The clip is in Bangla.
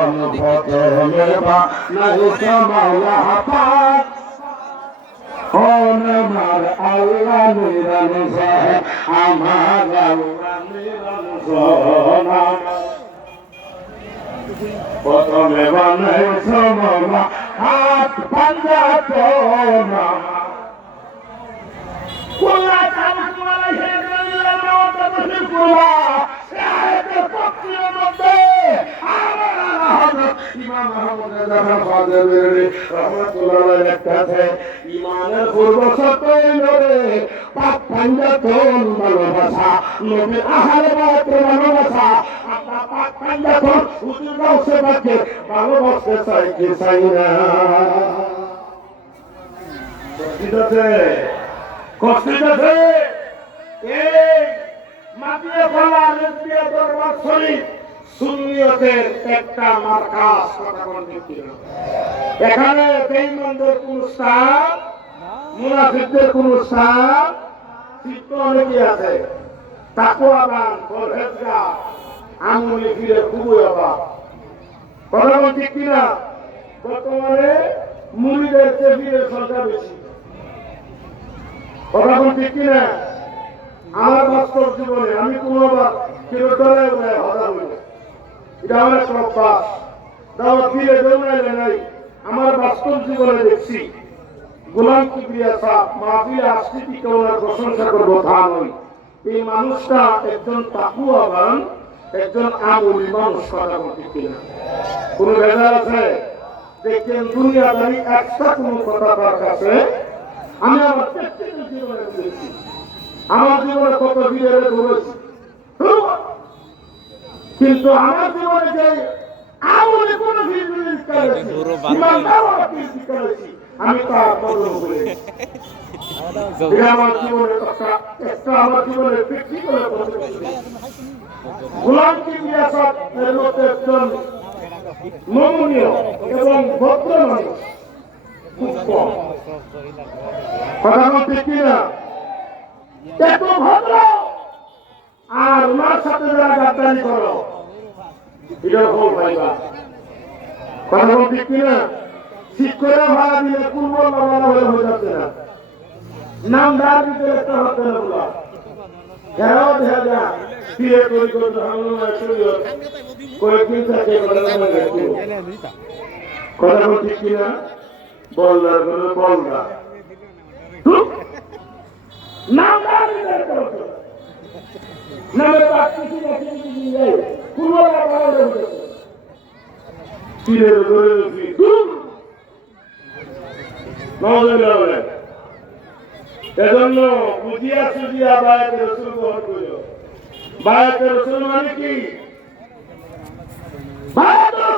জীবন পথে নেবা নাইছে মাওলা পাক আমার আল্লাহ নিরঞ্জ আমার আল্লাহ নিরঞ্জ প্রথমে বানাইছো মাওলা হাত পাঞ্জা তো না কোলা কামকুলা হেদুল্লাহ নওতা বসকুলা সাহেবের পক্ষের মধ্যে ইমাম আহমদ রাজা ফাজলের রহমাতুল্লাহ আলাইহি কাছে ইমানের পূর্ব সত্যই রে পাক পাঞ্জাতন ভালোবাসা নবী আহলে বাইতের ভালোবাসা আপনার পাক পাঞ্জাতন হুজুর গাউসে পাকে ভালোবাসতে চাই কি চাই না ঠিক আছে কষ্ট আছে এই মাটিয়ে ফলা রেসবিয়া দরবার শরীফ সুন্নিয়তের একটা মার্কাজ কথা বলতে ছিল এখানে বেঈমানদের কোন স্থান মুনাফিকদের কোন স্থান চিত্ত অনেকে আছে তাকওয়াবান পরহেজগার আমলে ফিরে খুবই অভাব কথা বলতে কিনা বর্তমানে মুরিদের চেয়ে ফিরে সংখ্যা বেশি কথা বলতে কিনা আমার বাস্তব জীবনে আমি কোনোবার চিরতরে হজা হইল এটা আমার একটা অভ্যাস দাওয়াত ফিরে দৌড়াইলে নাই আমার বাস্তব জীবনে দেখছি গোলাম কিবরিয়া সাহেব মাহফিলে আসছি কেউ ওনার প্রশংসা করবো তা নয় এই মানুষটা একজন তাকওয়াবান একজন আমলি মানুষ কথা বলতে কিনা কোনো ভেজাল আছে দেখছেন দুনিয়াদারি একটা কোনো কথা তার কাছে আমি আমার ব্যক্তিগত জীবনে দেখেছি আমার জীবনে কত ভিড়ে দৌড়েছি কিন্তু আমার জীবনে যে আমলে কোন ভিড় আমি তার বদল করি আমার জীবনে একটা আমার জীবনে গোলাম কিবরিয়া সাহেবের মধ্যে একজন নমনীয় এবং ভদ্র মানুষ খুব কম কথা বলতে কিনা এত ভদ্র আর ওনার সাথে যারা গাদ্দারি করো এটা ভুল ভাইবা কথা বলতে কিনা শিক্ষকরা ভাড়া দিলে পূর্ব লাভালা হয়ে যাচ্ছে না নাম দাঁড় দিতে একটা হতে না বলা ঘেরাও দেখা যায় ফিরে পরিকল্পনা কয়েকদিন থাকে কথা বলতে কিনা বলদার করে বলদা নাম দাঁড় দিতে নামে পাচ্ছি না কিছু নেই পূর্ব লাভালা হয়ে যাচ্ছে ফিরে ধরে এজন্য বুঝিয়া সুজিয়া বায়াতের রসুল গ্রহণ করিল বায়াতের রসুল মানে কি বায়াতের